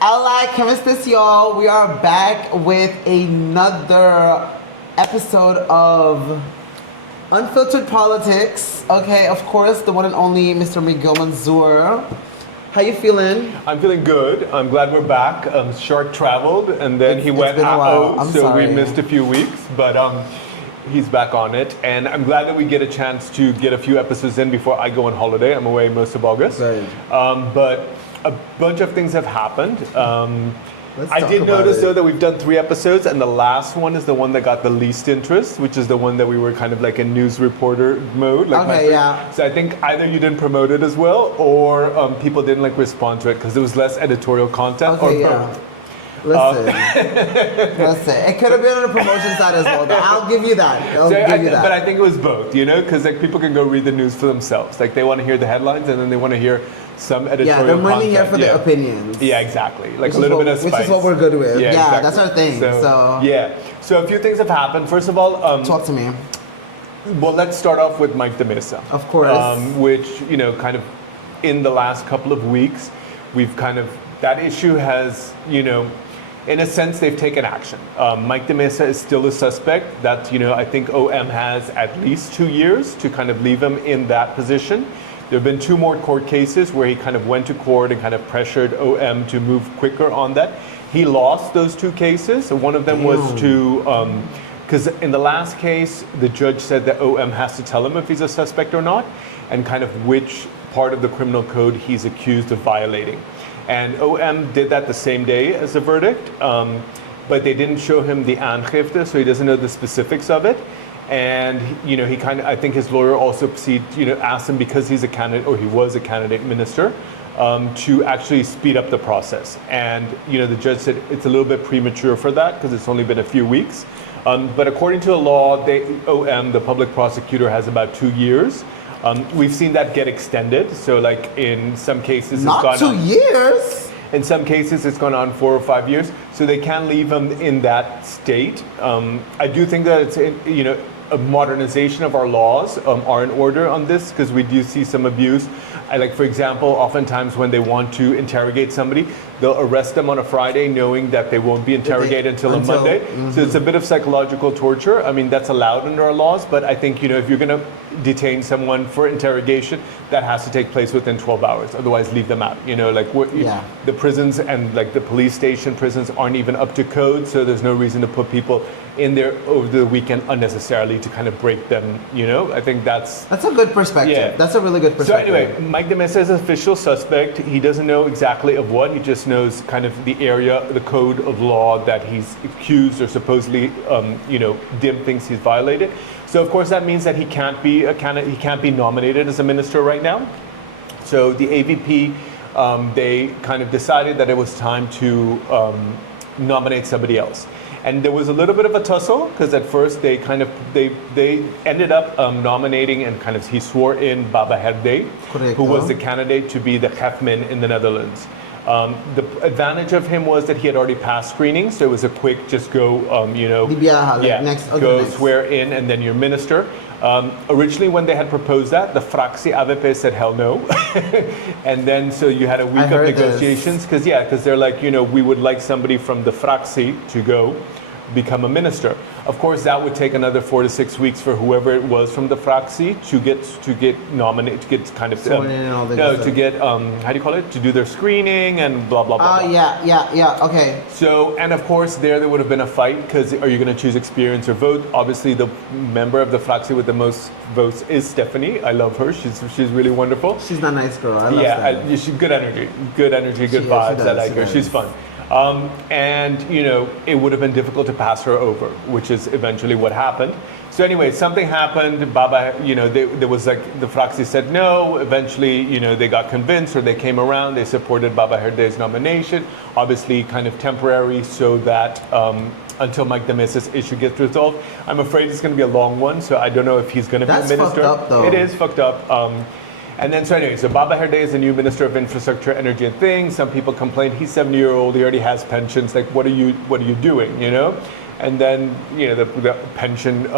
Hola, ¿cómo estás, y'all? We are back with another episode of Unfiltered Politics. Okay, of course, the one and only Mr. Miguel Mansur. How you feeling? I'm feeling good. I'm glad we're back. Sharkk traveled and then he went been a while. out, I'm so sorry. we missed a few weeks, but he's back on it. And I'm glad that we get a chance to get a few episodes in before I go on holiday. I'm away most of August. Right. But a bunch of things have happened. Let's I talk did about notice it. though that we've done 3 episodes, and the last one is the one that got the least interest, which is the one that we were kind of like in news reporter mode. Like Okay, yeah. So I think either you didn't promote it as well, or people didn't like respond to it because there was less editorial content. Okay, or yeah. both. Listen. It could have been on the promotion side as well. But I'll give you that. I'll give you that. But I think it was both, because like people can go read the news for themselves. Like they want to hear the headlines, and then they want to hear some editorial. Yeah, they're mainly here content. for the opinions. Yeah, exactly. Like a little bit of spice. Which is what we're good with. Yeah, exactly. that's our thing. So yeah. So a few things have happened. First of all, talk to me. well, let's start off with Mike de Meza. Of course. Which, kind of in the last couple of weeks, we've kind of, that issue has, in a sense, they've taken action. Mike de Meza is still a suspect. That, I think OM has at least 2 years to kind of leave him in that position. There have been 2 more court cases where he kind of went to court and kind of pressured OM to move quicker on that. He lost those 2 cases. So one of them was to, because in the last case, the judge said that OM has to tell him if he's a suspect or not, and kind of which part of the criminal code he's accused of violating. And OM did that the same day as the verdict, but they didn't show him the aangifte, so he doesn't know the specifics of it. And he kind of, I think his lawyer also asked him, because he's a candidate, or he was a candidate minister, to actually speed up the process. And the judge said it's a little bit premature for that because it's only been a few weeks. But according to the law, OM, the public prosecutor, has about 2 years. We've seen that get extended. So like in some cases, Not it's gone 2 on, years. in some cases it's gone on 4 or 5 years. So they can leave them in that state. I do think that it's a modernization of our laws are in order on this, because we do see some abuse. For example, oftentimes when they want to interrogate somebody, they'll arrest them on a Friday knowing that they won't be interrogated until a Monday. Mm-hmm. So it's a bit of psychological torture. I mean, that's allowed under our laws, but I think, if you're going to detain someone for interrogation, that has to take place within 12 hours. Otherwise, leave them out. The prisons and like the police station prisons aren't even up to code, so there's no reason to put people in there over the weekend unnecessarily to kind of break them. I think that's a good perspective. Yeah. That's a really good perspective. So anyway, Mike de Meza is an official suspect. He doesn't know exactly of what. He just knows kind of the area, the code of law that he's accused or supposedly, Dim thinks he's violated. So of course that means that he can't be a candidate. He can't be nominated as a minister right now. So the AVP, they kind of decided that it was time to nominate somebody else. And there was a little bit of a tussle, because at first they ended up nominating, and kind of he swore in Baba Herde, who was the candidate to be the Chefmin in the Netherlands. The advantage of him was that he had already passed screening, so it was a quick just go, next. Swear in and then you're minister. Originally, when they had proposed that, the Fractie AVP said hell no. And then so you had a week of negotiations, because they're like, we would like somebody from the Fractie to go become a minister. Of course, that would take another 4 to 6 weeks for whoever it was from the Fractie to get nominated, to get kind of to get how do you call it, to do their screening and blah blah blah. Yeah. Okay. So, and of course, there would have been a fight, because are you going to choose experience or vote? Obviously, the member of the Fractie with the most votes is Stephanie. I love her. She's really wonderful. She's a nice girl. I love her. She's good energy, good vibes. I like her. She's fun. And it would have been difficult to pass her over, which is eventually what happened. So anyway, something happened. Baba, there was like the Fractie said no. Eventually, they got convinced, or they came around. They supported Baba Herde's nomination. Obviously, kind of temporary, so that until Mike de Meza's issue gets resolved. I'm afraid it's going to be a long one, so I don't know if he's going to be a minister. That's fucked up, though. It is fucked up. And then, so anyway, so Baba Herde is the new Minister of Infrastructure, Energy and Things. Some people complain he's 70-year-old, he already has pensions. Like, what are you doing, And then, the pension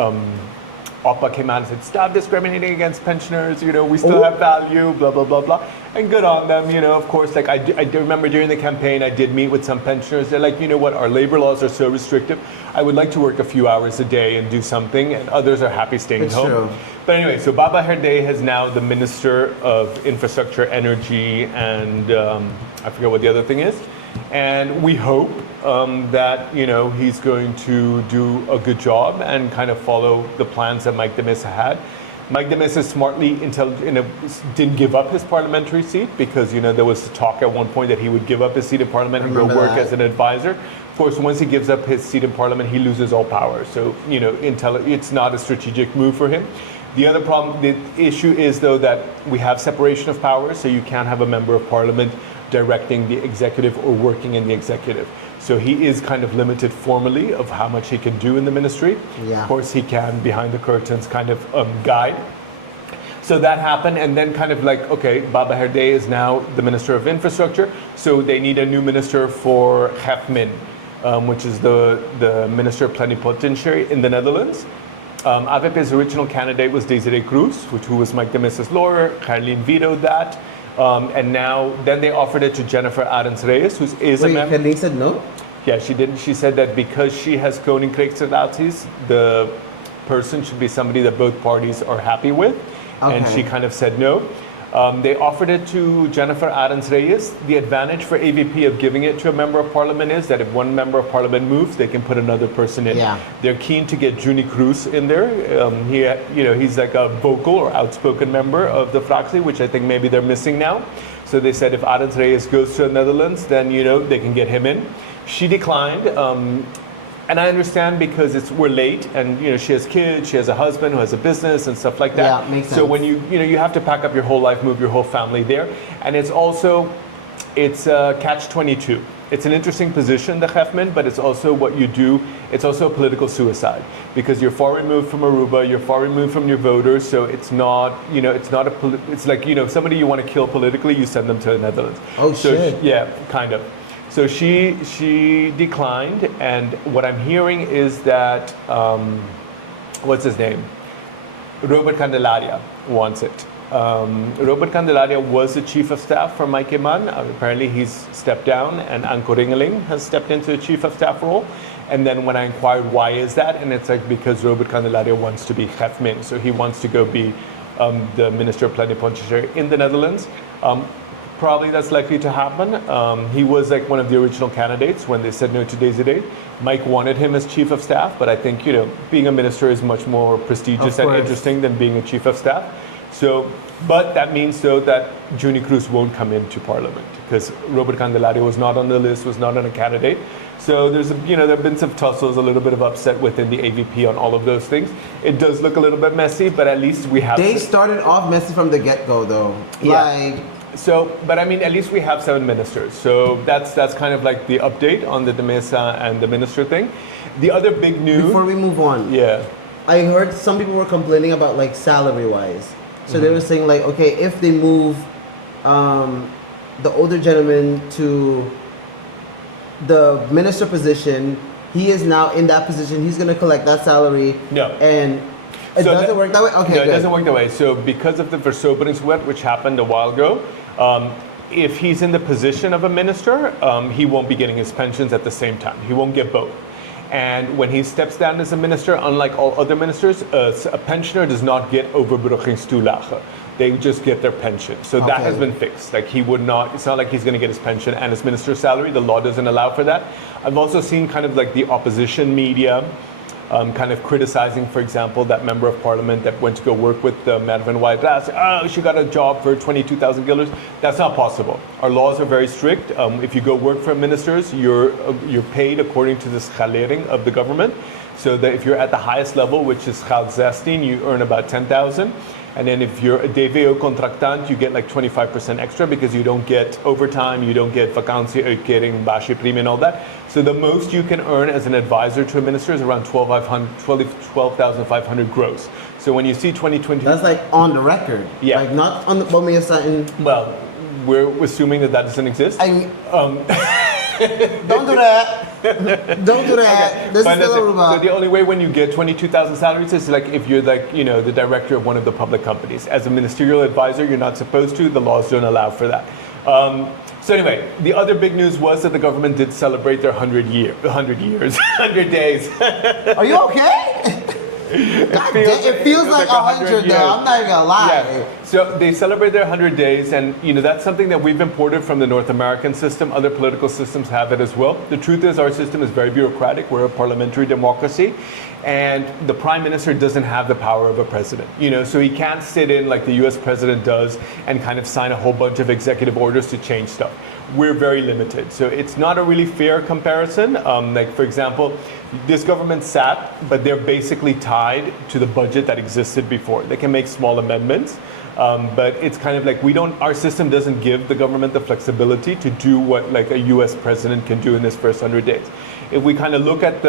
Oppa came out and said, stop discriminating against pensioners, we still have value, blah, blah, blah, blah. And good on them, of course, like I do remember during the campaign, I did meet with some pensioners. They're like, you know what, our labor laws are so restrictive. I would like to work a few hours a day and do something, and others are happy staying It's home. true. But anyway, so Baba Herde is now the Minister of Infrastructure, Energy, and I forget what the other thing is. And we hope that he's going to do a good job and kind of follow the plans that Mike de Mesa had. Mike de Mesa smartly didn't give up his parliamentary seat because there was talk at one point that he would give up his seat in Parliament and go work as an advisor. Of course, once he gives up his seat in Parliament, he loses all power. So it's not a strategic move for him. The issue is though that we have separation of powers, so you can't have a member of Parliament directing the executive or working in the executive. So he is kind of limited formally of how much he can do in the ministry. Yeah. Of course, he can, behind the curtains, kind of guide. So that happened, and then kind of like, okay, Baba Herde is now the Minister of Infrastructure, so they need a new minister for Gefmin, which is the Minister Plenipotentiary in the Netherlands. AVP's original candidate was Desiree Cruz, who was Mike de Mesa's lawyer. Carlin vetoed that. And then they offered it to Jennifer Arends-Reyes, who is a member. Carlin said no? Yeah, she didn't. She said that because she has koninkrijksrelaties, the person should be somebody that both parties are happy with. Okay. And she kind of said no. They offered it to Jennifer Arends-Reyes. The advantage for AVP of giving it to a member of parliament is that if one member of parliament moves, they can put another person in. Yeah. They're keen to get Juni Cruz in there. He's like a vocal or outspoken member of the fractie, which I think maybe they're missing now. So they said if Arends-Reyes goes to the Netherlands, then they can get him in. She declined. And I understand because we're late, and she has kids, she has a husband who has a business and stuff like that. Yeah, makes sense. So when you have to pack up your whole life, move your whole family there, and it's a catch-22. It's an interesting position, the Gefmin, but it's also what you do. It's also a political suicide because you're far removed from Aruba, you're far removed from your voters. So it's not, it's like somebody you want to kill politically, you send them to the Netherlands. Oh, so shit. Yeah, kind of. So she declined, and what I'm hearing is that what's his name? Robert Candelaria wants it. Robert Candelaria was the chief of staff for Mike Eman. Apparently he's stepped down, and Anko Ringeling has stepped into the chief of staff role. And then when I inquired why is that, and it's like because Robert Candelaria wants to be Gefmin, so he wants to go be the Minister of Plenipotentiary in the Netherlands. Probably that's likely to happen. He was like one of the original candidates when they said no to Desiree. Mike wanted him as chief of staff, but I think being a minister is much more prestigious and interesting than being a chief of staff. So, but that means though that Juni Cruz won't come into Parliament because Robert Candelaria was not on the list, was not on a candidate. So there's there have been some tussles, a little bit of upset within the AVP on all of those things. It does look a little bit messy, but at least we have. They started off messy from the get-go, though. Yeah. So, but I mean, at least we have 7 ministers. So that's kind of like the update on the de Mesa and the minister thing. The other big news. Before we move on. Yeah. I heard some people were complaining about like salary-wise. So they were saying like, okay, if they move the older gentleman to the minister position, he is now in that position. He's going to collect that salary. No. And it doesn't work that way? Okay, no, good. It doesn't work that way. So because of the Versoberingswet, which happened a while ago, if he's in the position of a minister, he won't be getting his pensions at the same time. He won't get both. And when he steps down as a minister, unlike all other ministers, a pensioner does not get overbruggingstoelage. They just get their pension. So that has been fixed. Like he would not, it's not like he's going to get his pension and his minister's salary. The law doesn't allow for that. I've also seen kind of like the opposition media kind of criticizing, for example, that member of parliament that went to go work with Mervyn White. Oh, she got a job for 22,000 guilders. That's not possible. Our laws are very strict. If you go work for ministers, you're paid according to the scalering of the government. So that if you're at the highest level, which is Goud 16, you earn about 10,000. And then if you're a DVO contractant, you get like 25% extra because you don't get overtime, you don't get vakantieuitkering, basjepremie and all that. So the most you can earn as an advisor to a minister is around 12,500 gross. So when you see 2020... That's like on the record. Yeah. Like not on the... Well, we're assuming that doesn't exist. Don't do that. Don't do that. This is still Aruba. So the only way when you get 22,000 salaries is like if you're like, the director of one of the public companies. As a ministerial advisor, you're not supposed to. The laws don't allow for that. So anyway, the other big news was that the government did celebrate their 100 days. Are you okay? God, it feels like 100 though. I'm not even gonna lie. Yeah. So they celebrate their 100 days, and that's something that we've imported from the North American system. Other political systems have it as well. The truth is, our system is very bureaucratic. We're a parliamentary democracy, and the prime minister doesn't have the power of a president. So he can't sit in like the U.S. president does and kind of sign a whole bunch of executive orders to change stuff. We're very limited, so it's not a really fair comparison. Like for example, this government sat, but they're basically tied to the budget that existed before. They can make small amendments, but it's kind of like our system doesn't give the government the flexibility to do what like a U.S. president can do in his first 100 days. If we kind of look at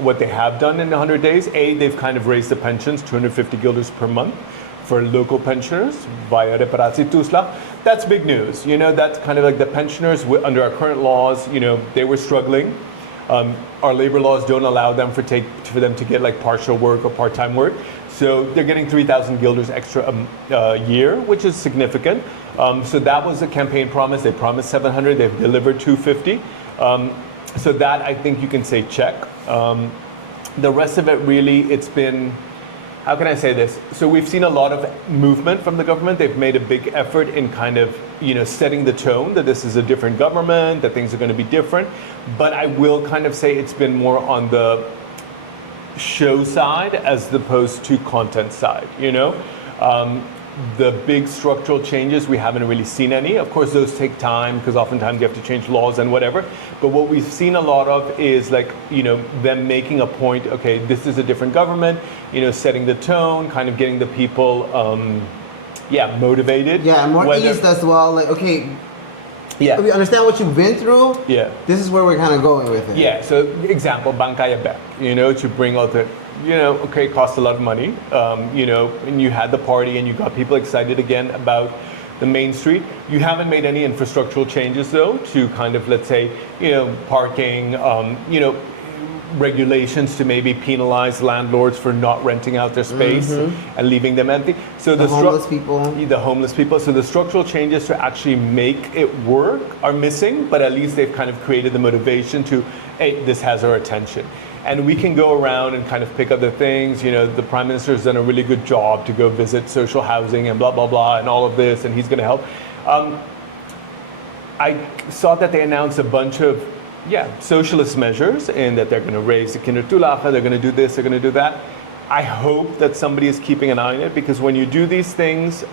what they have done in 100 days, they've kind of raised the pensions 250 guilders per month for local pensioners via reparatie toeslag. That's big news. That's kind of like the pensioners under our current laws, they were struggling. Our labor laws don't allow them for them to get like partial work or part-time work. So they're getting 3,000 guilders extra a year, which is significant. So that was a campaign promise. They promised 700, they've delivered 250. So that I think you can say check. The rest of it really, it's been, how can I say this? So we've seen a lot of movement from the government. They've made a big effort in kind of, setting the tone that this is a different government, that things are going to be different. But I will kind of say it's been more on the show side as opposed to content side, The big structural changes, we haven't really seen any. Of course, those take time because oftentimes you have to change laws and whatever. But what we've seen a lot of is like, them making a point, okay, this is a different government, setting the tone, kind of getting the people, motivated. Yeah, more eased as well. Like, okay, yeah, we understand what you've been through. Yeah. This is where we're kind of going with it. Yeah, so example, Bancaya back, to bring all the, okay, it costs a lot of money, and you had the party and you got people excited again about the main street. You haven't made any infrastructural changes though to kind of, let's say, parking, regulations to maybe penalize landlords for not renting out their space and leaving them empty. So the homeless people. So the structural changes to actually make it work are missing, but at least they've kind of created the motivation to, hey, this has our attention. And we can go around and kind of pick other things. The Prime Minister has done a really good job to go visit social housing and blah, blah, blah, and all of this, and he's going to help. I saw that they announced a bunch of, socialist measures, and that they're going to raise the kindertoelaag, they're going to do this, they're going to do that. I hope that somebody is keeping an eye on it, because when you do these things,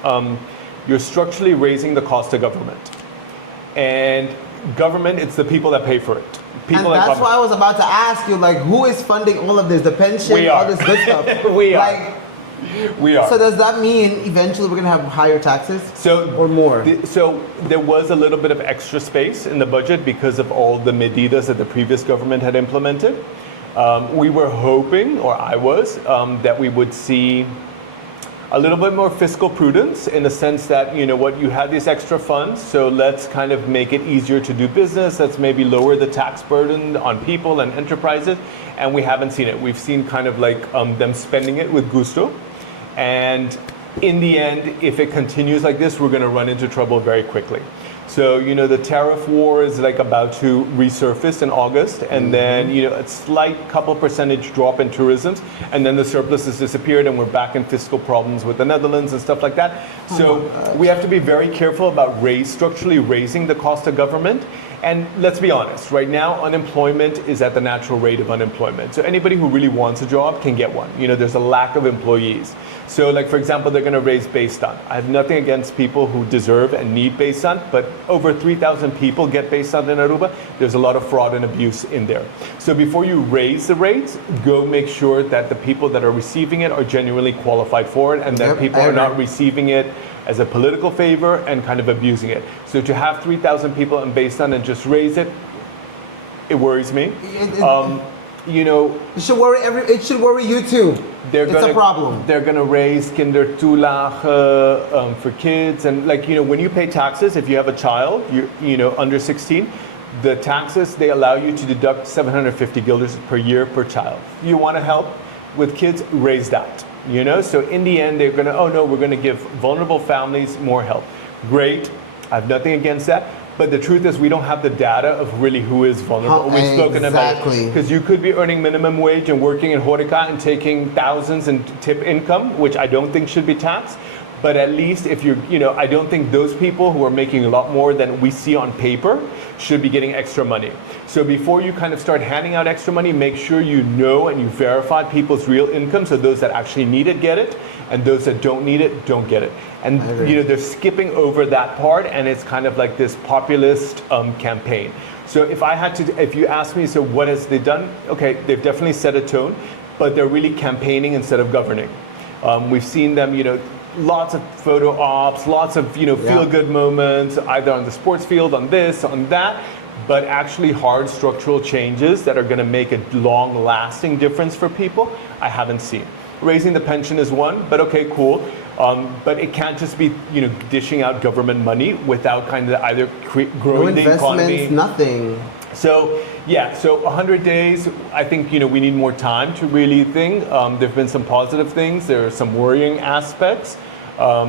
you're structurally raising the cost of government. And government, it's the people that pay for it. And that's why I was about to ask you, like, who is funding all of this? The pension, all this good stuff. We are. So does that mean eventually we're going to have higher taxes or more? So there was a little bit of extra space in the budget because of all the medidas that the previous government had implemented. We were hoping, or I was, that we would see a little bit more fiscal prudence in the sense that, you had these extra funds, so let's kind of make it easier to do business. Let's maybe lower the tax burden on people and enterprises. And we haven't seen it. We've seen kind of like them spending it with gusto. And in the end, if it continues like this, we're going to run into trouble very quickly. So, the tariff war is like about to resurface in August, and then, a slight couple percentage drop in tourism, and then the surplus has disappeared, and we're back in fiscal problems with the Netherlands and stuff like that. So we have to be very careful about structurally raising the cost of government. And let's be honest, right now, unemployment is at the natural rate of unemployment. So anybody who really wants a job can get one. There's a lack of employees. So like, for example, they're going to raise Beistan. I have nothing against people who deserve and need Beistan, but over 3,000 people get Beistan in Aruba. There's a lot of fraud and abuse in there. So before you raise the rates, go make sure that the people that are receiving it are genuinely qualified for it, and that people are not receiving it as a political favor and kind of abusing it. So to have 3,000 people in Beistan and just raise it, it worries me. It should worry you too. It's a problem. They're going to raise kindertoelaag for kids, and when you pay taxes, if you have a child, under 16, the taxes, they allow you to deduct 750 guilders per year per child. You want to help with kids, raise that. So in the end, they're going to, oh no, we're going to give vulnerable families more help. Great, I have nothing against that. But the truth is, we don't have the data of really who is vulnerable. We've spoken about it. Because you could be earning minimum wage and working in Horeca and taking thousands in tip income, which I don't think should be taxed. But at least if you're, I don't think those people who are making a lot more than we see on paper should be getting extra money. So before you kind of start handing out extra money, make sure you know and you verify people's real income, so those that actually need it get it, and those that don't need it don't get it. And they're skipping over that part, and it's kind of like this populist campaign. So if you ask me, so what has they done? Okay, they've definitely set a tone, but they're really campaigning instead of governing. We've seen them, lots of photo ops, lots of feel-good moments, either on the sports field, on this, on that, but actually hard structural changes that are going to make a long-lasting difference for people, I haven't seen. Raising the pension is one, but okay, cool. But it can't just be dishing out government money without kind of either growing the economy. Nothing. So 100 days, I think we need more time to really think. There've been some positive things. There are some worrying aspects. But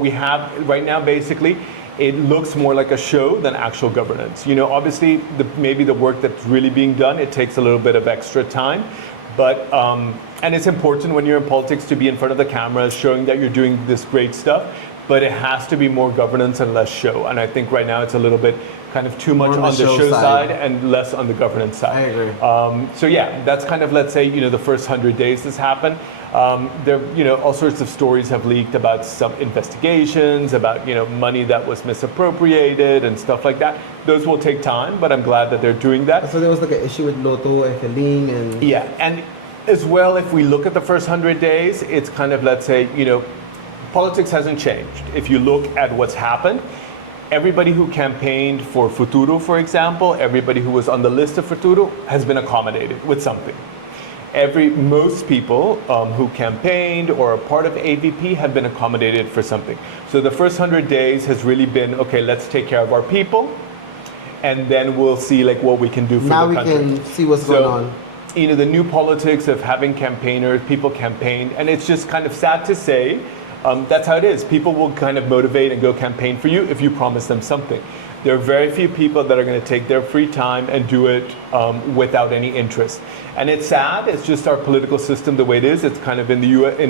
we have right now basically it looks more like a show than actual governance. Obviously maybe the work that's really being done, it takes a little bit of extra time, but and it's important when you're in politics to be in front of the cameras showing that you're doing this great stuff, but it has to be more governance and less show. And I think right now it's a little bit kind of too much on the show side and less on the governance side. I agree. That's kind of, let's say, the first 100 days this happened. There, all sorts of stories have leaked about some investigations, about, money that was misappropriated and stuff like that. Those will take time, but I'm glad that they're doing that. So there was like an issue with Lotto and Helene and... Yeah, and as well, if we look at the first 100 days, it's kind of, let's say, politics hasn't changed. If you look at what's happened, everybody who campaigned for Futuro, for example, everybody who was on the list of Futuro has been accommodated with something. Most people who campaigned or are part of AVP have been accommodated for something. So the first 100 days has really been, okay, let's take care of our people, and then we'll see like what we can do for the country. Now we can see what's going on. The new politics of having campaigners, people campaign, and it's just kind of sad to say, that's how it is. People will kind of motivate and go campaign for you if you promise them something. There are very few people that are going to take their free time and do it without any interest. And it's sad. It's just our political system the way it is. It's kind of in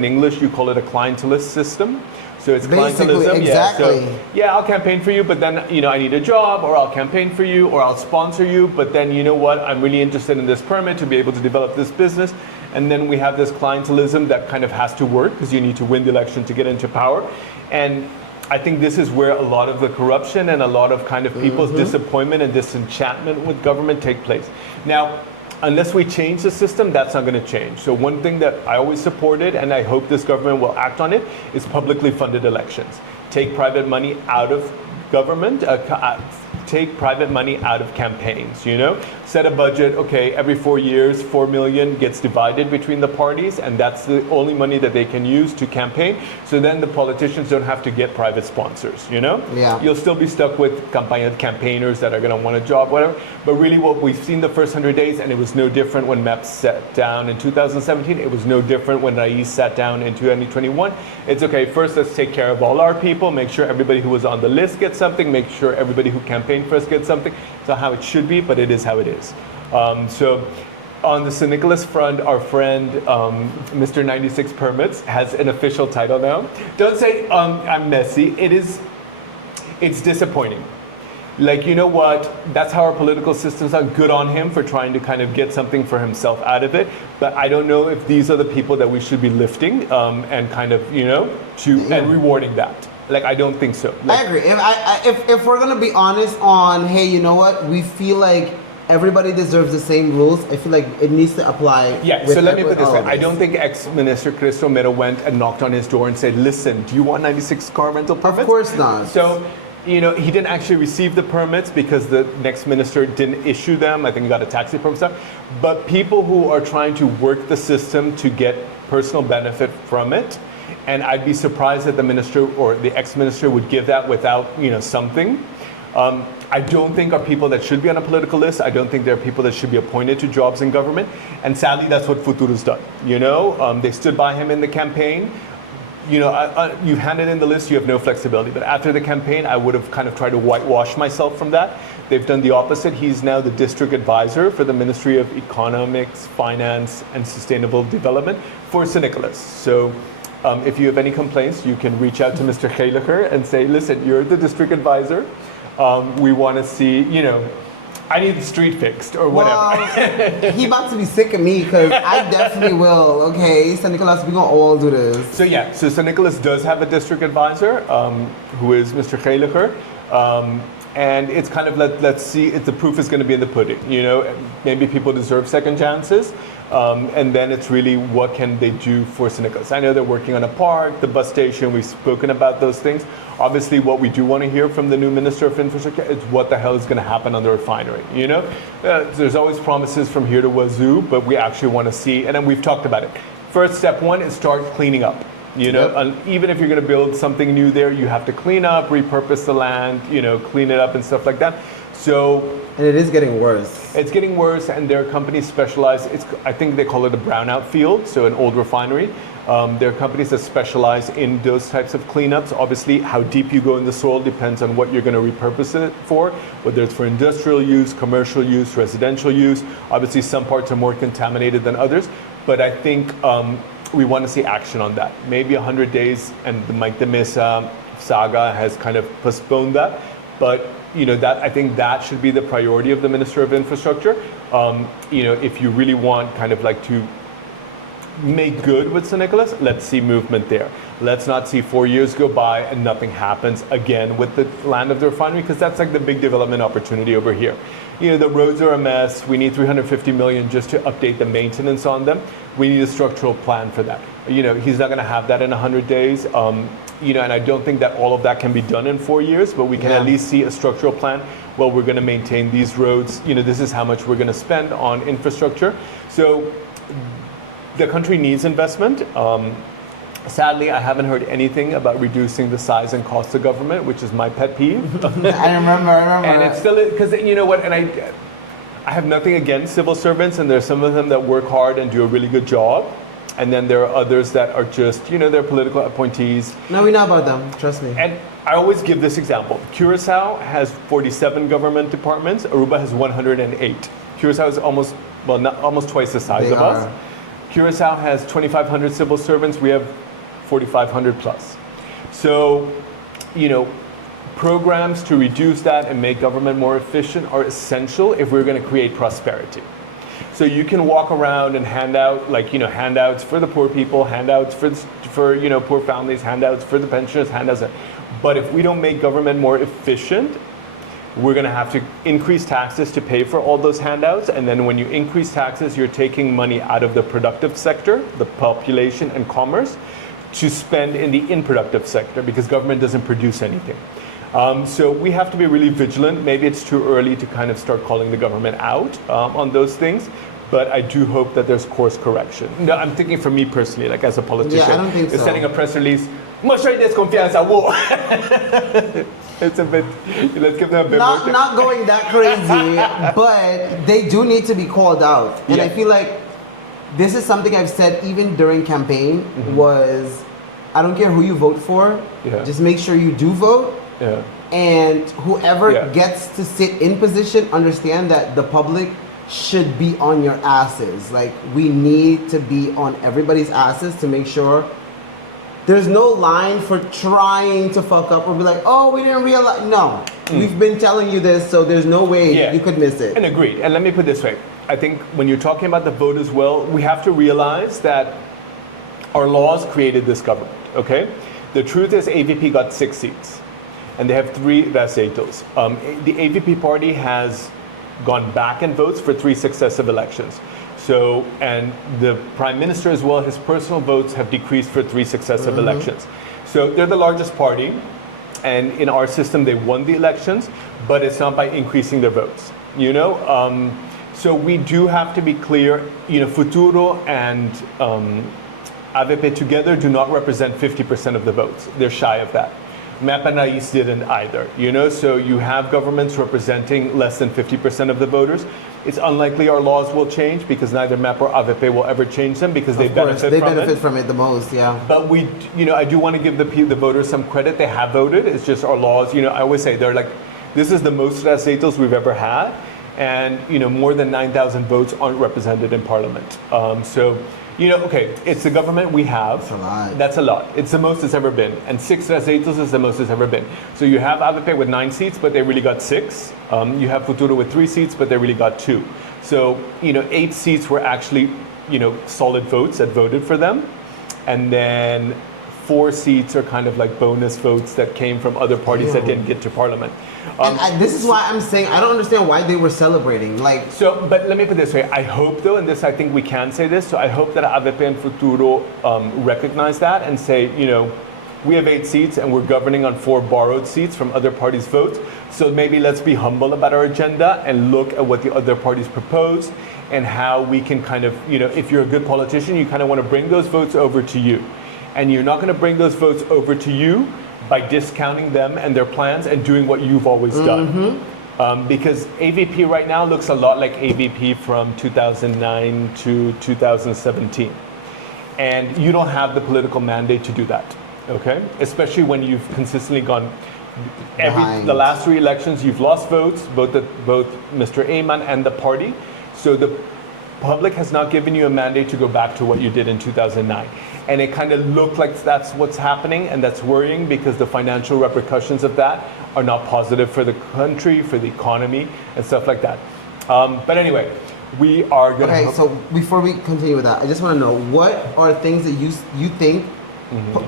English, you call it a clientelist system. So it's basically, clientelism. exactly. I'll campaign for you, but then I need a job, or I'll campaign for you, or I'll sponsor you. But then you know what? I'm really interested in this permit to be able to develop this business. And then we have this clientelism that kind of has to work because you need to win the election to get into power. And I think this is where a lot of the corruption and a lot of kind of people's disappointment and disenchantment with government take place. Now, unless we change the system, that's not going to change. So one thing that I always supported, and I hope this government will act on it, is publicly funded elections. Take private money out of government, take private money out of campaigns, Set a budget, okay, every 4 years, 4 million gets divided between the parties, and that's the only money that they can use to campaign. So then the politicians don't have to get private sponsors, Yeah. You'll still be stuck with campaigners that are going to want a job, whatever. But really what we've seen the first 100 days, and it was no different when MEP sat down in 2017, it was no different when Raiz sat down in 2021. It's okay, first let's take care of all our people, make sure everybody who was on the list gets something, make sure everybody who campaigned for us gets something. It's not how it should be, but it is how it is. So on the St. Nicholas front, our friend Mr. 96 Permits has an official title now. Don't say I'm messy. It's disappointing. Like, you know what? That's how our political systems are. Good on him for trying to kind of get something for himself out of it. But I don't know if these are the people that we should be lifting and kind of, and rewarding that. Like, I don't think so. Like, I agree. If we're going to be honest on, hey, you know what? We feel like everybody deserves the same rules. I feel like it needs to apply. Yeah, so let me put it this way. I don't think ex-minister Chris Romero went and knocked on his door and said, listen, do you want 96 car rental permits? Of course not. So, he didn't actually receive the permits because the next minister didn't issue them. I think he got a taxi permit stuff. But people who are trying to work the system to get personal benefit from it, and I'd be surprised that the minister or the ex-minister would give that without, something. I don't think are people that should be on a political list. I don't think they're people that should be appointed to jobs in government. And sadly, that's what Futuro's done. They stood by him in the campaign. You've handed in the list, you have no flexibility. But after the campaign, I would have kind of tried to whitewash myself from that. They've done the opposite. He's now the district advisor for the Ministry of Economics, Finance, and Sustainable Development for St. Nicholas. So if you have any complaints, you can reach out to Mr. Geiliger and say, listen, you're the district advisor. We want to see, I need the street fixed or whatever. Well, he about to be sick of me because I definitely will. Okay, St. Nicholas, we're gonna all do this. So St. Nicholas does have a district advisor who is Mr. Geiliger. And it's kind of, let's see if the proof is going to be in the pudding. Maybe people deserve second chances. And then it's really what can they do for St. Nicholas. I know they're working on a park, the bus station, we've spoken about those things. Obviously, what we do want to hear from the new Minister of Infrastructure is what the hell is going to happen on the refinery. There's always promises from here to wazoo, but we actually want to see, and then we've talked about it. First step one is start cleaning up. Even if you're going to build something new there, you have to clean up, repurpose the land, clean it up and stuff like that. And it is getting worse. It's getting worse, and their companies specialize. I think they call it a brownout field, so an old refinery. There are companies that specialize in those types of cleanups. Obviously, how deep you go in the soil depends on what you're going to repurpose it for, whether it's for industrial use, commercial use, residential use. Obviously, some parts are more contaminated than others, but I think we want to see action on that. Maybe 100 days, and the Mike de Mesa saga has kind of postponed that, but I think that should be the priority of the Minister of Infrastructure. If you really want kind of like to make good with St. Nicholas, let's see movement there. Let's not see 4 years go by and nothing happens again with the land of the refinery, because that's like the big development opportunity over here. The roads are a mess. We need 350 million just to update the maintenance on them. We need a structural plan for that. He's not going to have that in 100 days. And I don't think that all of that can be done in 4 years, but we can at least see a structural plan. Well, we're going to maintain these roads. This is how much we're going to spend on infrastructure. So the country needs investment. Sadly, I haven't heard anything about reducing the size and cost of government, which is my pet peeve. I remember. And it's still, because you know what, and I have nothing against civil servants, and there's some of them that work hard and do a really good job. And then there are others that are just, they're political appointees. No, we know about them, trust me. And I always give this example. Curaçao has 47 government departments. Aruba has 108. Curaçao is almost twice the size of us. Curaçao has 2,500 civil servants. We have 4,500 plus. So, programs to reduce that and make government more efficient are essential if we're going to create prosperity. So you can walk around and hand out, handouts for the poor people, handouts for poor families, handouts for the pensioners, handouts. But if we don't make government more efficient, we're going to have to increase taxes to pay for all those handouts. And then when you increase taxes, you're taking money out of the productive sector, the population and commerce, to spend in the unproductive sector, because government doesn't produce anything. So we have to be really vigilant. Maybe it's too early to kind of start calling the government out on those things, but I do hope that there's course correction. No, I'm thinking for me personally, like as a politician. Yeah, I don't think so. Sending a press release, mucha desconfianza, whoa. It's a bit, let's give them a bit more. Not going that crazy, but they do need to be called out. And I feel like this is something I've said even during campaign was, I don't care who you vote for, just make sure you do vote. Yeah. And whoever gets to sit in position, understand that the public should be on your asses. Like, we need to be on everybody's asses to make sure there's no line for trying to fuck up or be like, oh, we didn't realize. No, we've been telling you this, so there's no way you could miss it. And agreed. And let me put it this way. I think when you're talking about the vote as well, we have to realize that our laws created this government, okay? The truth is AVP got 6 seats. And they have 3 vacitos. The AVP party has gone back in votes for 3 successive elections. So, and the prime minister as well, his personal votes have decreased for 3 successive elections. So they're the largest party, and in our system they won the elections, but it's not by increasing their votes, So we do have to be clear, Futuro and AVP together do not represent 50% of the votes. They're shy of that. Mapanais didn't either, so you have governments representing less than 50% of the voters. It's unlikely our laws will change because neither MAP or AVP will ever change them because they benefit from it the most, yeah. But I do want to give the voters some credit. They have voted. It's just our laws, I always say they're like, this is the most receitos we've ever had. And, more than 9,000 votes aren't represented in parliament. Okay, it's the government we have. That's a lot. That's a lot. It's the most it's ever been. And 6 receitos is the most it's ever been. So you have AVP with 9 seats, but they really got 6. You have Futuro with 3 seats, but they really got 2. So, 8 seats were actually, solid votes that voted for them. And then 4 seats are kind of like bonus votes that came from other parties that didn't get to parliament. This is why I'm saying I don't understand why they were celebrating. But let me put it this way. I hope, though, and this I think we can say this. So I hope that AVP and Futuro recognize that and say, we have 8 seats and we're governing on 4 borrowed seats from other parties' votes. So maybe let's be humble about our agenda and look at what the other parties propose and how we can kind of, if you're a good politician, you kind of want to bring those votes over to you. And you're not going to bring those votes over to you by discounting them and their plans and doing what you've always done. Because AVP right now looks a lot like AVP from 2009 to 2017. And you don't have the political mandate to do that, okay? Especially when you've consistently gone, the last 3 elections, you've lost votes, both Mr. Ayman and the party. So the public has not given you a mandate to go back to what you did in 2009. And it kind of looked like that's what's happening, and that's worrying because the financial repercussions of that are not positive for the country, for the economy, and stuff like that. But anyway, we are going to... Okay, so before we continue with that, I just want to know, what are things that you think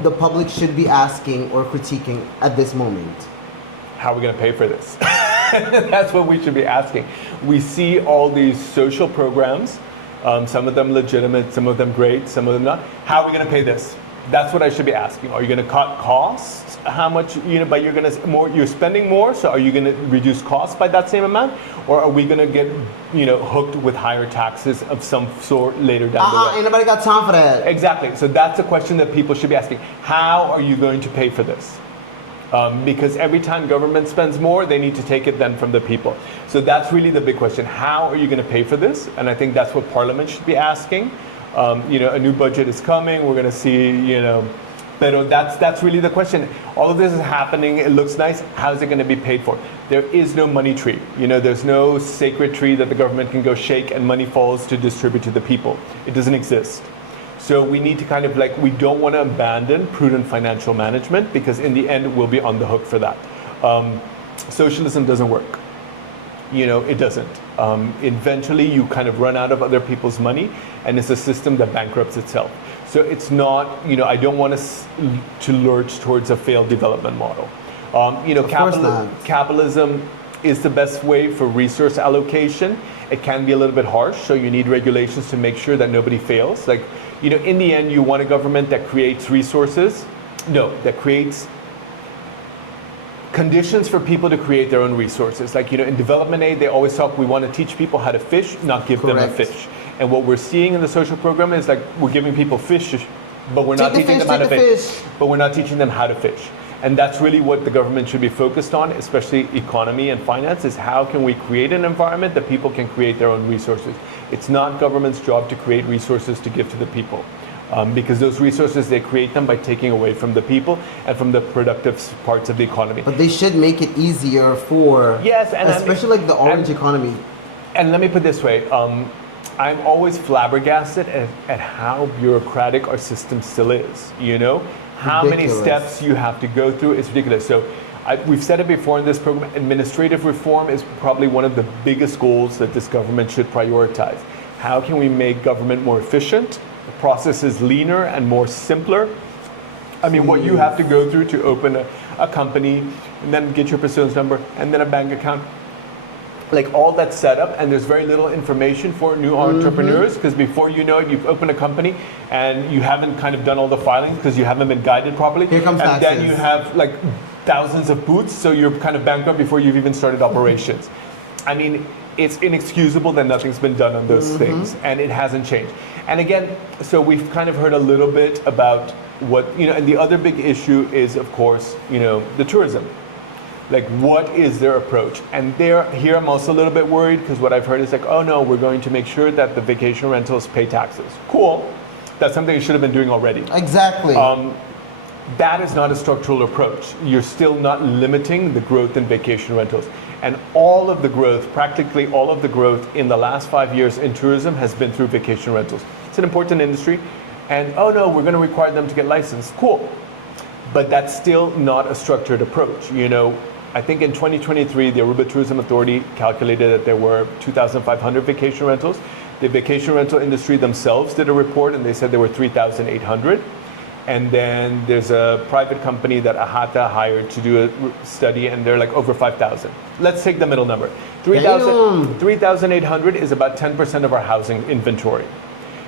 the public should be asking or critiquing at this moment? How are we going to pay for this? That's what we should be asking. We see all these social programs, some of them legitimate, some of them great, some of them not. How are we going to pay this? That's what I should be asking. Are you going to cut costs? How much, but you're spending more, so are you going to reduce costs by that same amount? Or are we going to get, hooked with higher taxes of some sort later down the road? Ain't nobody got time for that. Exactly. So that's a question that people should be asking. How are you going to pay for this? Because every time government spends more, they need to take it then from the people. So that's really the big question. How are you going to pay for this? And I think that's what Parliament should be asking. A new budget is coming. We're going to see, but that's really the question. All of this is happening. It looks nice. How is it going to be paid for? There is no money tree. There's no sacred tree that the government can go shake and money falls to distribute to the people. It doesn't exist. So we need to we don't want to abandon prudent financial management because in the end, we'll be on the hook for that. Socialism doesn't work. It doesn't. Eventually, you kind of run out of other people's money and it's a system that bankrupts itself. So it's not, I don't want us to lurch towards a failed development model. Capitalism is the best way for resource allocation. It can be a little bit harsh, so you need regulations to make sure that nobody fails. In the end, you want a government that creates resources. No, that creates conditions for people to create their own resources. In development aid, they always talk, we want to teach people how to fish, not give them a fish. And what we're seeing in the social program is we're giving people fish, but we're not teaching them how to fish. But we're not teaching them how to fish. And that's really what the government should be focused on, especially economy and finance, is how can we create an environment that people can create their own resources. It's not government's job to create resources to give to the people. Because those resources, they create them by taking away from the people and from the productive parts of the economy. But they should make it easier for, especially the orange economy. And let me put it this way, I'm always flabbergasted at how bureaucratic our system still is, How many steps you have to go through is ridiculous. So we've said it before in this program, administrative reform is probably one of the biggest goals that this government should prioritize. How can we make government more efficient? The process is leaner and more simpler. What you have to go through to open a company and then get your person's number and then a bank account. All that setup, and there's very little information for new entrepreneurs because before you know it, you've opened a company and you haven't kind of done all the filings because you haven't been guided properly. Here comes and taxes. Then you have thousands of boots, so you're kind of bankrupt before you've even started operations. I mean, it's inexcusable that nothing's been done on those things, and it hasn't changed. And again, so we've kind of heard a little bit about what, and the other big issue is, of course, the tourism. Like, what is their approach? And here I'm also a little bit worried, because what I've heard is like, oh no, we're going to make sure that the vacation rentals pay taxes. Cool. That's something you should have been doing already. Exactly. That is not a structural approach. You're still not limiting the growth in vacation rentals. And all of the growth, practically all of the growth in the last 5 years in tourism has been through vacation rentals. It's an important industry. And oh no, we're going to require them to get licensed. Cool. But that's still not a structured approach. I think in 2023, the Aruba Tourism Authority calculated that there were 2,500 vacation rentals. The vacation rental industry themselves did a report, and they said there were 3,800. And then there's a private company that Ahata hired to do a study, and they're like over 5,000. Let's take the middle number. 3,800 is about 10% of our housing inventory.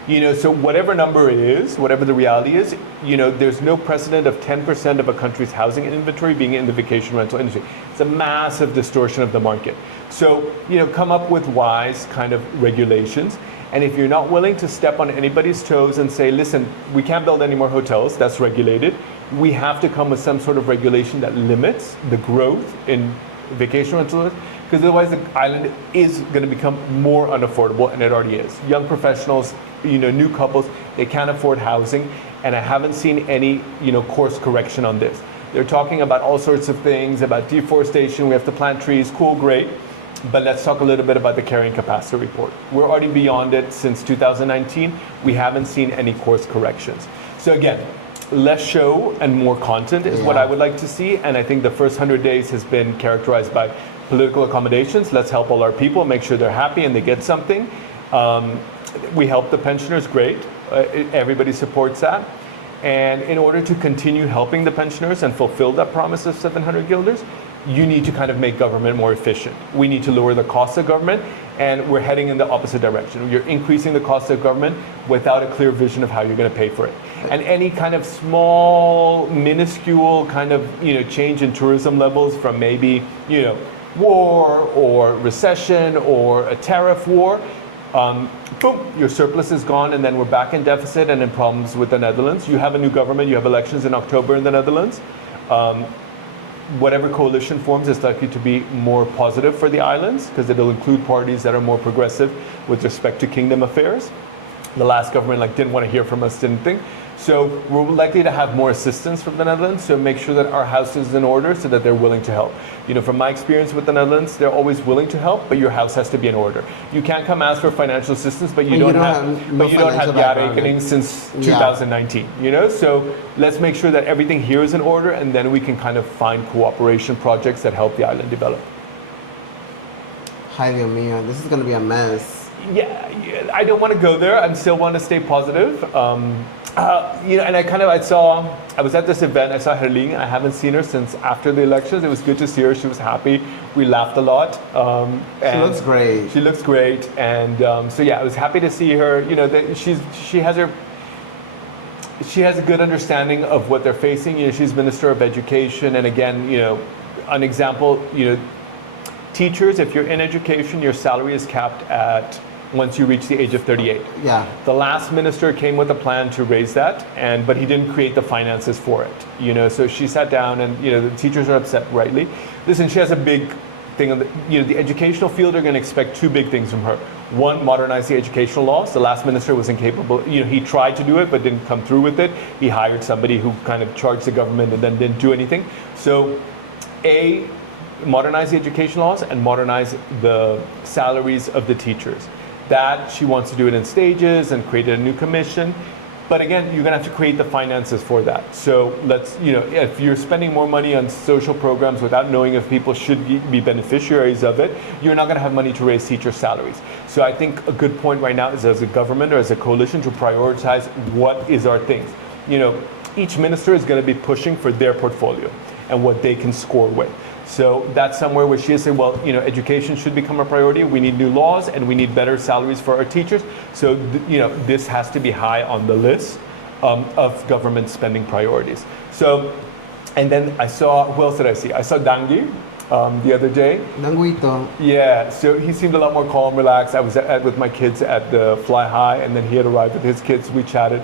So whatever number it is, whatever the reality is, there's no precedent of 10% of a country's housing inventory being in the vacation rental industry. It's a massive distortion of the market. So, come up with wise kind of regulations. And if you're not willing to step on anybody's toes and say, listen, we can't build any more hotels, that's regulated. We have to come with some sort of regulation that limits the growth in vacation rentals, because otherwise the island is going to become more unaffordable, and it already is. Young professionals, new couples, they can't afford housing, and I haven't seen any, course correction on this. They're talking about all sorts of things, about deforestation, we have to plant trees, cool, great. But let's talk a little bit about the carrying capacity report. We're already beyond it since 2019. We haven't seen any course corrections. So again, less show and more content is what I would like to see. And I think the first 100 days has been characterized by political accommodations. Let's help all our people, make sure they're happy and they get something. We help the pensioners, great. Everybody supports that. And in order to continue helping the pensioners and fulfill that promise of 700 guilders, you need to kind of make government more efficient. We need to lower the cost of government, and we're heading in the opposite direction. You're increasing the cost of government without a clear vision of how you're going to pay for it. And any kind of small, minuscule kind of change in tourism levels from maybe war or recession or a tariff war, boom, your surplus is gone, and then we're back in deficit and in problems with the Netherlands. You have a new government, you have elections in October in the Netherlands. Whatever coalition forms is likely to be more positive for the islands, because it'll include parties that are more progressive with respect to kingdom affairs. The last government didn't want to hear from us, didn't think. So we're likely to have more assistance from the Netherlands, so make sure that our house is in order so that they're willing to help. From my experience with the Netherlands, they're always willing to help, but your house has to be in order. You can't come ask for financial assistance, but you don't have jaarrekening since 2019. So let's make sure that everything here is in order, and then we can kind of find cooperation projects that help the island develop. Hi, Dios mío, this is going to be a mess. Yeah, I don't want to go there. I still want to stay positive. And I was at this event. I saw Herling. I haven't seen her since after the elections. It was good to see her. She was happy. We laughed a lot. She looks great. She looks great. And I was happy to see her. She has a good understanding of what they're facing. She's Minister of Education. And again, an example, teachers, if you're in education, your salary is capped at once you reach the age of 38. Yeah. The last minister came with a plan to raise that, but he didn't create the finances for it. So she sat down, and the teachers are upset, rightly. Listen, she has a big thing on the educational field are going to expect two big things from her. One, modernize the educational laws. The last minister was incapable. He tried to do it, but didn't come through with it. He hired somebody who kind of charged the government and then didn't do anything. So, modernize the education laws and modernize the salaries of the teachers. That she wants to do it in stages and created a new commission. But again, you're going to have to create the finances for that. So let's, if you're spending more money on social programs without knowing if people should be beneficiaries of it, you're not going to have money to raise teacher salaries. So I think a good point right now is, as a government or as a coalition, to prioritize what is our things. Each minister is going to be pushing for their portfolio and what they can score with. So that's somewhere where she is saying, well, education should become a priority. We need new laws, and we need better salaries for our teachers. So, this has to be high on the list of government spending priorities. So, and then I saw, who else did I see? I saw Dangui. the other day. Nanguito. Yeah, so he seemed a lot more calm, relaxed. I was with my kids at the Fly High, and then he had arrived with his kids. We chatted.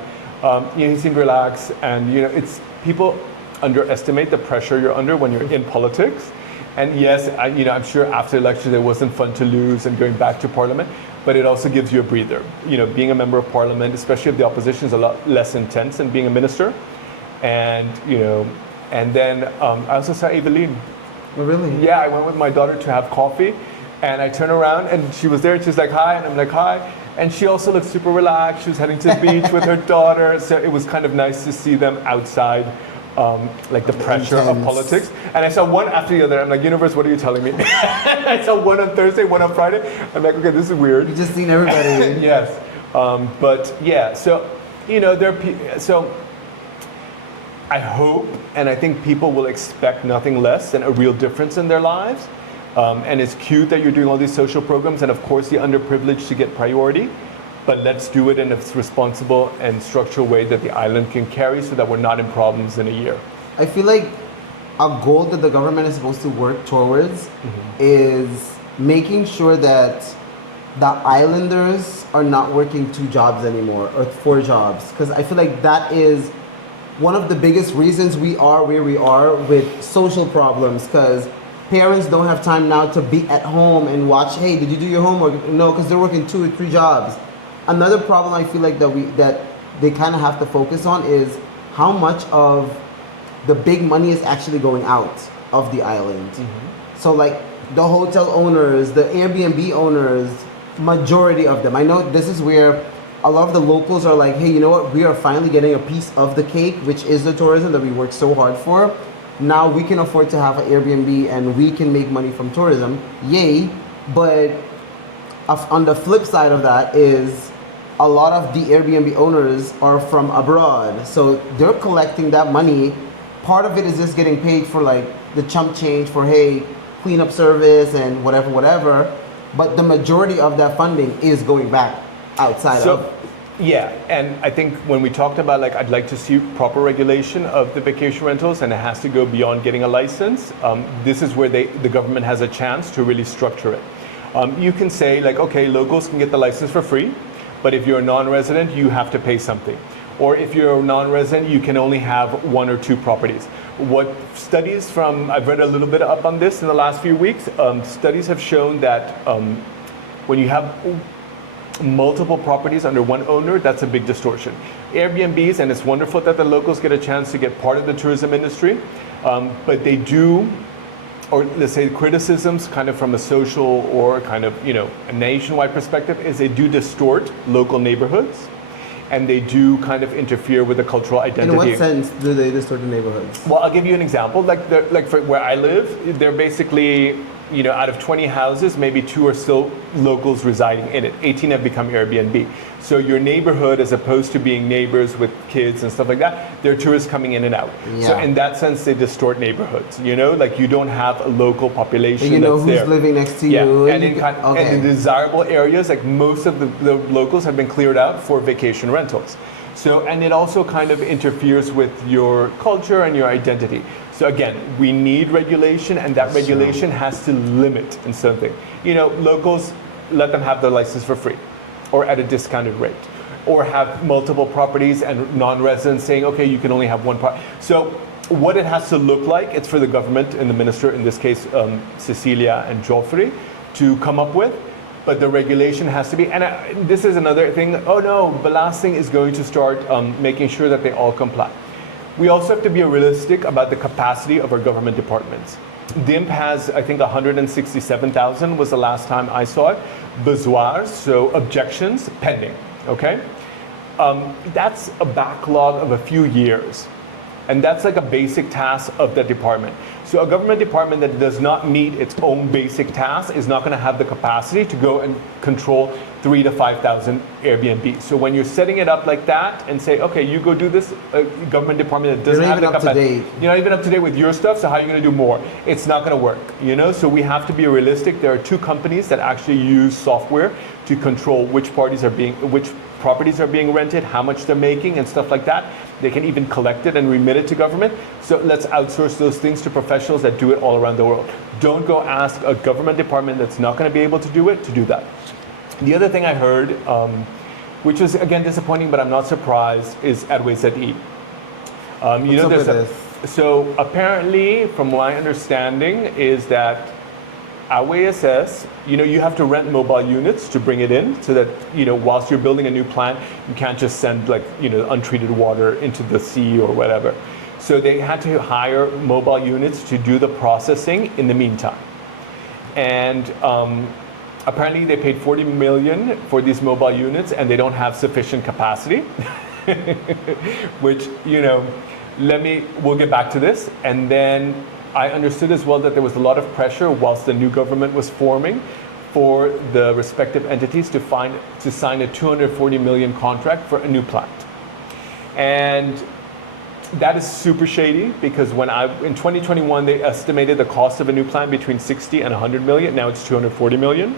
He seemed relaxed, and it's people underestimate the pressure you're under when you're in politics. And yes, I'm sure after election it wasn't fun to lose and going back to parliament, but it also gives you a breather. Being a member of parliament, especially if the opposition is a lot less intense than being a minister. And and then I also saw Evelyn. Oh, really? Yeah, I went with my daughter to have coffee, and I turned around and she was there and she's like, hi, and I'm like, hi. And she also looked super relaxed. She was heading to the beach with her daughter. So it was kind of nice to see them outside, like the pressure of politics. And I saw one after the other. I'm like, universe, what are you telling me? I saw one on Thursday, one on Friday. I'm like, okay, this is weird. You just seen everybody. Yes. But yeah, so, so I hope, and I think people will expect nothing less than a real difference in their lives. And it's cute that you're doing all these social programs, and of course the underprivileged to get priority, but let's do it in a responsible and structural way that the island can carry so that we're not in problems in a year. I feel like a goal that the government is supposed to work towards is making sure that the islanders are not working 2 jobs anymore or 4 jobs, because I feel like that is one of the biggest reasons we are where we are with social problems, because parents don't have time now to be at home and watch, hey, did you do your homework? No, because they're working 2 or 3 jobs. Another problem I feel like that they kind of have to focus on is how much of the big money is actually going out of the island. So like the hotel owners, the Airbnb owners, majority of them. I know this is where a lot of the locals are like, hey, you know what? We are finally getting a piece of the cake, which is the tourism that we worked so hard for. Now we can afford to have an Airbnb and we can make money from tourism. Yay. But on the flip side of that is a lot of the Airbnb owners are from abroad. So they're collecting that money. Part of it is just getting paid for like the chump change for, hey, cleanup service and whatever. But the majority of that funding is going back outside of. Yeah, and I think when we talked about I'd like to see proper regulation of the vacation rentals, and it has to go beyond getting a license. This is where the government has a chance to really structure it. You can say okay, locals can get the license for free, but if you're a non-resident, you have to pay something. Or if you're a non-resident, you can only have 1 or 2 properties. What studies I've read a little bit up on this in the last few weeks, studies have shown that when you have multiple properties under one owner, that's a big distortion. Airbnbs, and it's wonderful that the locals get a chance to get part of the tourism industry, but they do, or let's say criticisms kind of from a social or kind of, a nationwide perspective, is they do distort local neighborhoods, and they do kind of interfere with the cultural identity. In what sense do they distort the neighborhoods? Well, I'll give you an example. Like for where I live, they're basically, out of 20 houses, maybe 2 are still locals residing in it. 18 have become Airbnb. So your neighborhood, as opposed to being neighbors with kids and stuff like that, they're tourists coming in and out. Yeah. So in that sense, they distort neighborhoods. You don't have a local population and that's there. Who's living next to yeah. you. And in desirable areas, most of the locals have been cleared out for vacation rentals. So, and it also kind of interferes with your culture and your identity. So again, we need regulation, and that regulation has to limit in something. Locals, let them have their license for free or at a discounted rate, or have multiple properties, and non-residents saying, okay, you can only have 1 property. So what it has to look like, it's for the government and the minister, in this case, Cecilia and Joffrey, to come up with. But the regulation has to be, and this is another thing, Belasting is going to start making sure that they all comply. We also have to be realistic about the capacity of our government departments. DIMP has, I think, 167,000 was the last time I saw it. Besoirs, so objections, pending, okay? That's a backlog of a few years. And that's like a basic task of the department. So a government department that does not meet its own basic tasks is not going to have the capacity to go and control 3,000 to 5,000 Airbnb. So when you're setting it up like that and say, okay, you go do this, government department that doesn't have the capacity. You're not even up to date with your stuff, so how are you going to do more? It's not going to work, So we have to be realistic. There are 2 companies that actually use software to control which properties are being rented, how much they're making, and stuff like that. They can even collect it and remit it to government. So let's outsource those things to professionals that do it all around the world. Don't go ask a government department that's not going to be able to do it to do that. The other thing I heard, which was again disappointing, but I'm not surprised, is Airways at E. So apparently, from my understanding, is that AWSS, you have to rent mobile units to bring it in, so that whilst you're building a new plant, you can't just send untreated water into the sea or whatever. So they had to hire mobile units to do the processing in the meantime, and apparently they paid 40 million for these mobile units, and they don't have sufficient capacity, which we'll get back to this. And then I understood as well that there was a lot of pressure whilst the new government was forming for the respective entities to sign a 240 million contract for a new plant. And that is super shady, because in 2021 they estimated the cost of a new plant between 60 and 100 million. Now it's 240 million.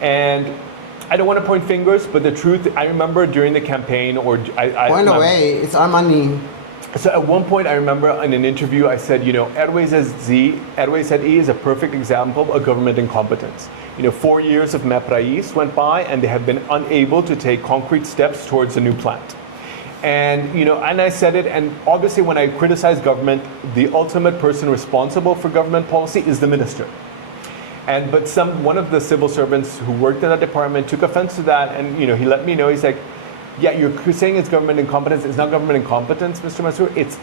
And I don't want to point fingers, but the truth, I remember during the campaign, point away, it's our money. So at one point, I remember in an interview, I said, Airways at E is a perfect example of government incompetence. 4 years of MEPRAIS went by, and they have been unable to take concrete steps towards a new plant. And and I said it, and obviously when I criticize government, the ultimate person responsible for government policy is the minister. But one of the civil servants who worked in that department took offense to that, and he let me know. He's like, yeah, you're saying it's government incompetence. It's not government incompetence, Mr. Mansur. It's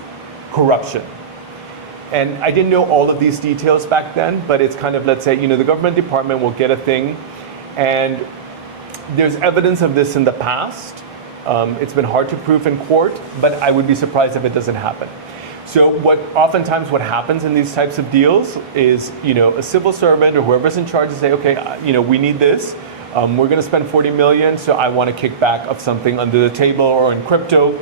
corruption. And I didn't know all of these details back then, but it's kind of, let's say, the government department will get a thing, and there's evidence of this in the past. It's been hard to prove in court, but I would be surprised if it doesn't happen. So oftentimes what happens in these types of deals is, a civil servant or whoever's in charge will say, okay, we need this. We're going to spend 40 million, so I want a kickback of something under the table or in crypto.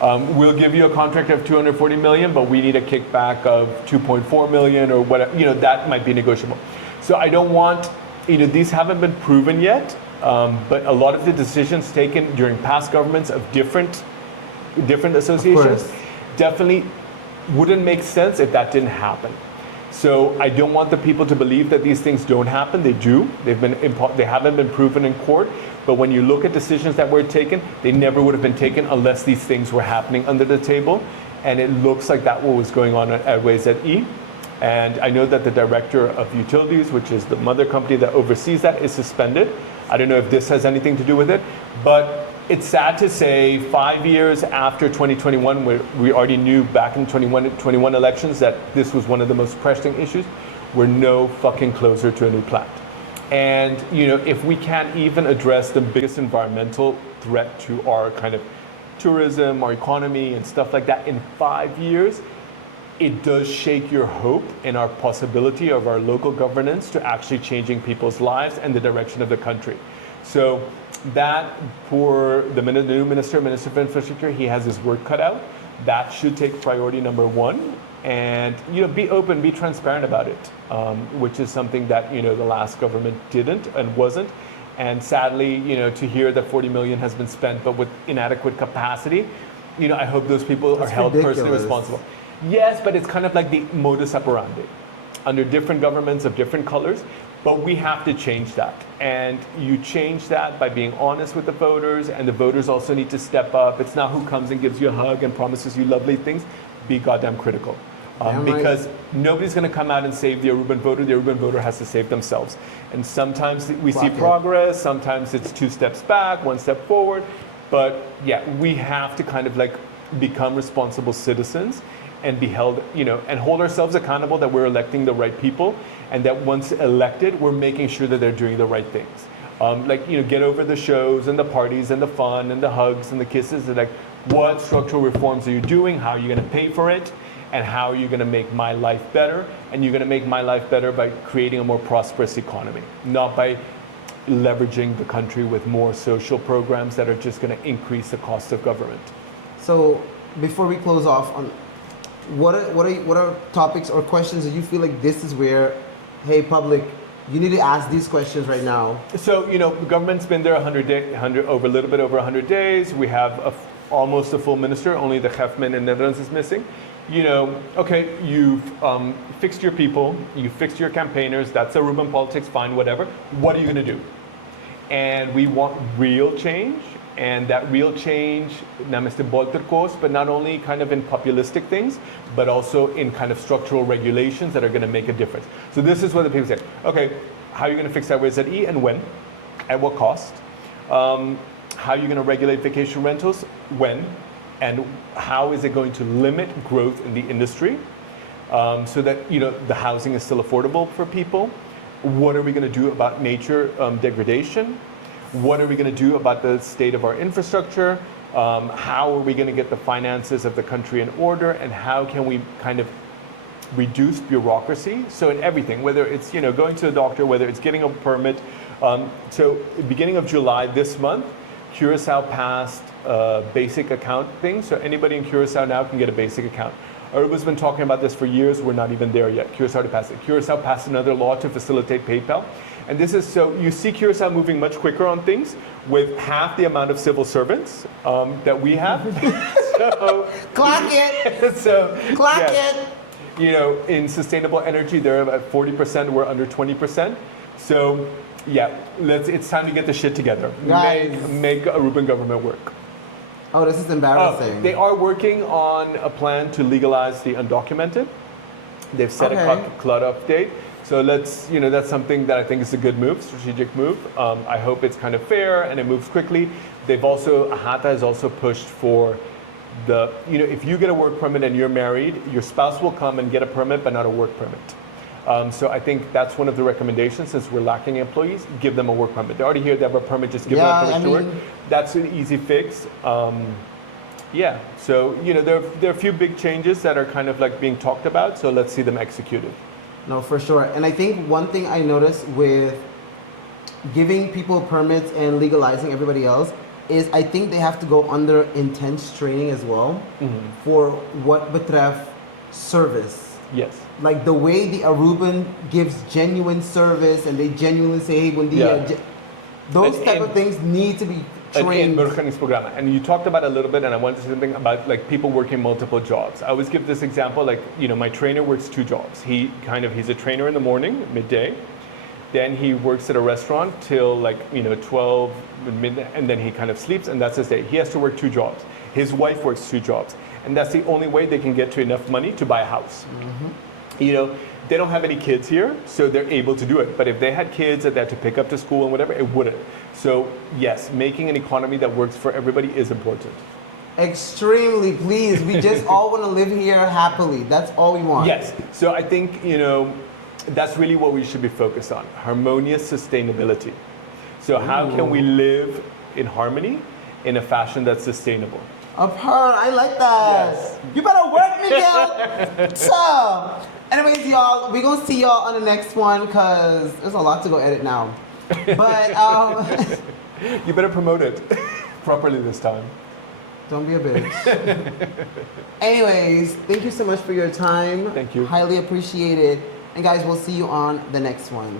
We'll give you a contract of 240 million, but we need a kickback of 2.4 million or whatever. That might be negotiable. So I don't want, these haven't been proven yet, but a lot of the decisions taken during past governments of different associations definitely wouldn't make sense if that didn't happen. So I don't want the people to believe that these things don't happen. They do. They haven't been proven in court. But when you look at decisions that were taken, they never would have been taken unless these things were happening under the table. And it looks like that what was going on at Airways at E. And I know that the director of utilities, which is the mother company that oversees that, is suspended. I don't know if this has anything to do with it, but it's sad to say 5 years after 2021, where we already knew back in 21 elections that this was one of the most pressing issues, we're no fucking closer to a new plant. And if we can't even address the biggest environmental threat to our kind of tourism, our economy and stuff like that in 5 years, it does shake your hope in our possibility of our local governance to actually changing people's lives and the direction of the country. So that for the new Minister of Infrastructure, he has his work cut out. That should take priority number one. And be open, be transparent about it, which is something that the last government didn't and wasn't. And sadly, to hear that 40 million has been spent, but with inadequate capacity, I hope those people are held personally responsible. Yes, but it's kind of like the modus operandi under different governments of different colors. But we have to change that. And you change that by being honest with the voters, and the voters also need to step up. It's not who comes and gives you a hug and promises you lovely things. Be goddamn critical. Because nobody's going to come out and save the Aruban voter. The Aruban voter has to save themselves. And sometimes we see progress, sometimes it's 2 steps back, 1 step forward. But yeah, we have to kind of like become responsible citizens and be held, and hold ourselves accountable that we're electing the right people, and that once elected, we're making sure that they're doing the right things. Get over the shows and the parties and the fun and the hugs and the kisses. And what structural reforms are you doing? How are you going to pay for it? And how are you going to make my life better? And you're going to make my life better by creating a more prosperous economy, not by leveraging the country with more social programs that are just going to increase the cost of government. So before we close off on what are topics or questions that you feel like this is where, hey, public, you need to ask these questions right now? So, the government's been there a little bit over 100 days. We have almost a full minister. Only the Hefman in Netherlands is missing. okay, you've fixed your people, you've fixed your campaigners, that's Aruban politics, fine, whatever. What are you going to do? And we want real change, and that real change, nameste bolterkos, but not only kind of in populistic things, but also in kind of structural regulations that are going to make a difference. So this is what the people say. Okay, how are you going to fix that RZE and when? At what cost? How are you going to regulate vacation rentals? When? And how is it going to limit growth in the industry so that the housing is still affordable for people? What are we going to do about nature degradation? What are we going to do about the state of our infrastructure? How are we going to get the finances of the country in order? And how can we kind of reduce bureaucracy? So in everything, whether it's going to the doctor, whether it's getting a permit. So beginning of July this month, Curaçao passed a basic account thing. So anybody in Curaçao now can get a basic account. Aruba's been talking about this for years. We're not even there yet. Curaçao passed it. Curaçao passed another law to facilitate PayPal. And this is so you see Curaçao moving much quicker on things with half the amount of civil servants that we have. So, Clock it. So Clock yeah. it. In sustainable energy, they're at 40%. We're under 20%. So yeah, it's time to get the shit together. Guys. Make Aruban government work. Oh, this is embarrassing. They are working on a plan to legalize the undocumented. They've set a cut-off date. So that's something that I think is a good move, strategic move. I hope it's kind of fair and it moves quickly. AHATA has also pushed for if you get a work permit and you're married, your spouse will come and get a permit, but not a work permit. So I think that's one of the recommendations, since we're lacking employees, give them a work permit. They're already here, they have a permit, just give them a permit to work. That's an easy fix. So there are a few big changes that are kind of like being talked about, so let's see them executed. No, for sure. And I think one thing I noticed with giving people permits and legalizing everybody else is I think they have to go under intense training as well for what betref service. Yes. Like the way the Aruban gives genuine service and they genuinely say, hey, buen dia. Those type of things need to be trained. And you talked about it a little bit, and I wanted to say something about like people working multiple jobs. I always give this example, like, my trainer works 2 jobs. He's a trainer in the morning, midday. Then he works at a restaurant till 12 midnight, and then he kind of sleeps, and that's his day. He has to work 2 jobs. His wife works 2 jobs. And that's the only way they can get to enough money to buy a house. They don't have any kids here, so they're able to do it. But if they had kids that they had to pick up to school and whatever, it wouldn't. So yes, making an economy that works for everybody is important. Extremely, please. We just all want to live here happily. That's all we want. Yes. So I think, that's really what we should be focused on. Harmonious sustainability. So how can we live in harmony in a fashion that's sustainable? Of her, I like that. Yes. You better work, Miguel. So, anyways, y'all, we're going to see y'all on the next one because there's a lot to go edit now. But, you better promote it properly this time. Don't be a bitch. Anyways, thank you so much for your time. Thank you. Highly appreciate it. And guys, we'll see you on the next one.